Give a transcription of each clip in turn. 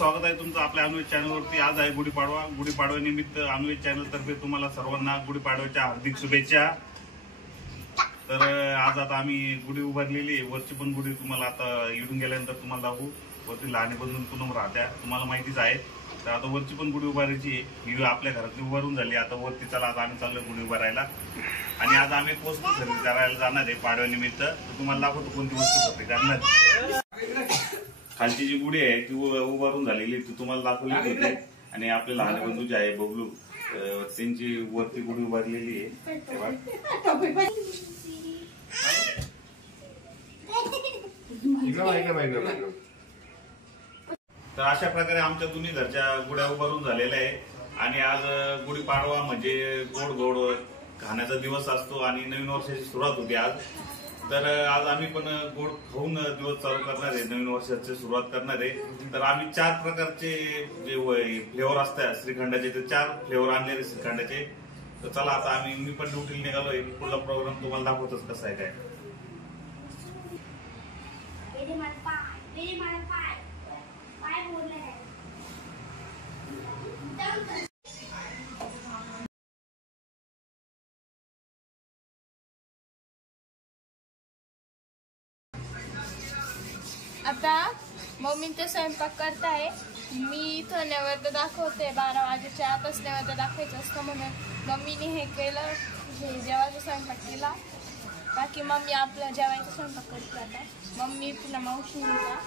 स्वागत आहे तुमचं आपल्या अनुवेद चॅनलवरती। आज आहे गुढीपाडवा। गुढीपाडव्यानिमित्त अनुवेद चॅनल तर्फे तुम्हाला सर्वांना गुढीपाडव्याच्या हार्दिक शुभेच्छा। तर आज आता आम्ही गुढी उभारलेली आहे। वरची पण गुढी तुम्हाला आता इडून गेल्यानंतर तुम्हाला दाखवू। वरती लहान बंधून पुन्हा राहत्या तुम्हाला माहितीच आहे। तर आता वरची पण गुढी उभारायची आहे। ही आपल्या घरातली उभारून झाली। आता वरती चला आता आम्ही चाललो गुढी उभारायला। आणि आज आम्ही एक वस्तू खरेदी करायला जाणार आहे पाडव्यानिमित्त। तर तुम्हाला दाखवतो कोणती वस्तू खरेदी करणार। खालची जी गुढी आहे ती उभारून झालेली ती तुम्हाला दाखवली होती। आणि आपले लहान बंधू जे आहे बबलू त्यांची वरती गुढी उभारलेली आहे। तर अशा प्रकारे आमच्या दोन्ही घरच्या गुढ्या उभारून झालेल्या आहे। आणि आज गुढीपाडवा म्हणजे गोड गोड खाण्याचा दिवस असतो आणि नवीन वर्षाची सुरुवात होती आज। तर आज आम्ही पण गोड खाऊन दिवस चालू करणार आहे, नवीन वर्षाची सुरुवात करणार आहे। तर आम्ही 4 प्रकारचे जे फ्लेवर असतात श्रीखंडाचे ते 4 फ्लेवर आणलेले श्रीखंडाचे। तर चला आता मी पण ड्युटीला निघालोय। पुढला प्रोग्राम तुम्हाला दाखवतोच कसा आहे काय। आता मम्मीचा स्वयंपाक करताय। मी इथं नैवेद्य दाखवते। 12 वाजेच्या आतच नैवेद्य दाखवायचं असतं म्हणून मम्मीने हे केलं, हे जेवायचा स्वयंपाक केला। बाकी मम्मी आपलं जेवायचा स्वयंपाक करत आता। मम्मी पुन्हा मावशींचा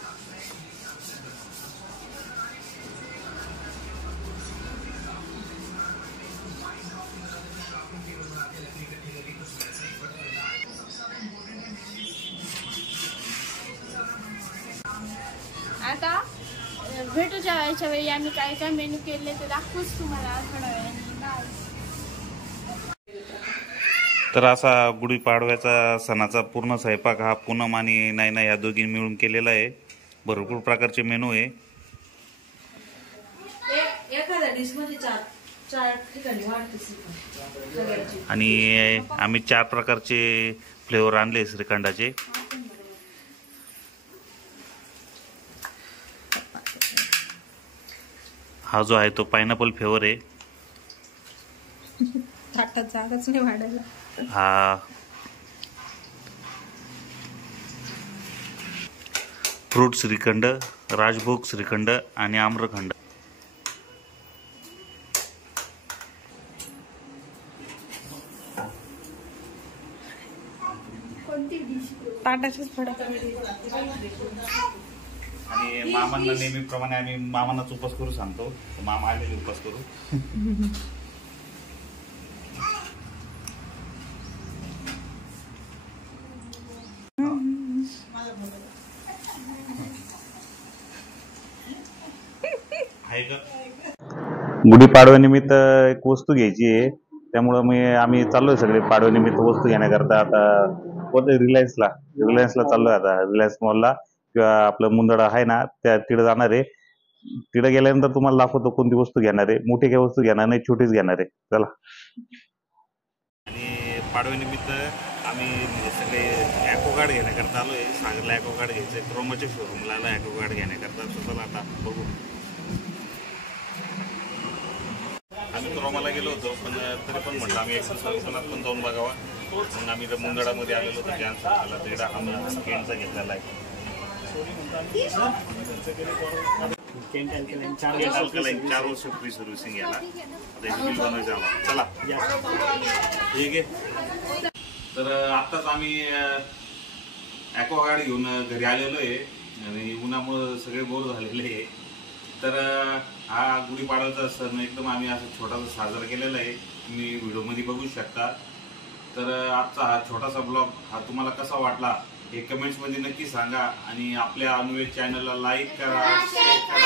आता भेटू जेवायच्या वेळी आम्ही काय काय मेनू केले ते दाखवूच तुम्हाला थोड्या वेळाने। तर असा गुढीपाडव्याचा सणाचा पूर्ण स्वयंपाक हा पूनम आणि नायना या दोघी मिळून केलेला आहे। भरपूर प्रकारचे मेनू आहे। आणि आम्ही 4 प्रकारचे फ्लेवर आणले श्रीखंडाचे। हा जो आहे तो पायनॅपल फ्लेवर आहे। जागाच नाही वाढायला। हा फ्रूट श्रीखंड, राजभोग श्रीखंड आणि आम्रखंड। ताटाचीच फडक आणि मामांना नेहमीप्रमाणे आम्ही मामांनाच उपास करू सांगतो। मामा आलेले उपास करू। गुढीपाडव्यानिमित्त एक वस्तू घ्यायची आहे, त्यामुळे आम्ही चाललोय सगळे पाडव्यानिमित्त वस्तू घेण्याकरता। आता कोणत्या रिलायन्सला चाललोय। आता रिलायन्स मॉलला किंवा आपलं मुंदडा आहे ना त्या तिकडे जाणार आहे। तिकडे गेल्यानंतर तुम्हाला दाखवतो कोणती वस्तू घेणार आहे। मोठी काही वस्तू घेणार नाही, छोटीच घेणार आहे। चला। आणि पाडव्यानिमित्त आम्ही सगळे ॲक्वागार्ड घेण्याकरता आलोय। सागरला ॲक्वागार्ड घ्यायचंय, क्रोमाच्या शोरूमला आलो ॲक्वागार्ड घेण्याकरता। चला आता बघू। आम्ही क्रोमाला गेलो होतो पण तरी पण म्हटलं आम्ही दुकानात पण जाऊन बघावा। मग आम्ही मुंदडामध्ये आलेलो होतो कॅन्सर झाला। तिकडे आम्ही केनचा घेतलेला आहे। 4 वर्ष फ्री सर्व्हिसिंग याला। बिल बनवायचं आम्हाला। चला ठीक आहे। तर आत्ताच आम्ही ॲक्वागार्ड घेऊन घरी आलेलो आहे आणि उन्हामुळे सगळे बोर झालेले आहे। तर हा गुढीपाडव्याचा सण एकदम आम्ही असं छोटासा साजरा केलेला आहे, तुम्ही व्हिडिओमध्ये बघू शकता। तर आजचा हा छोटासा ब्लॉग हा तुम्हाला कसा वाटला हे कमेंट्समध्ये नक्की सांगा। आणि आपल्या अनुवेद चॅनलला लाईक करा, शेअर करा।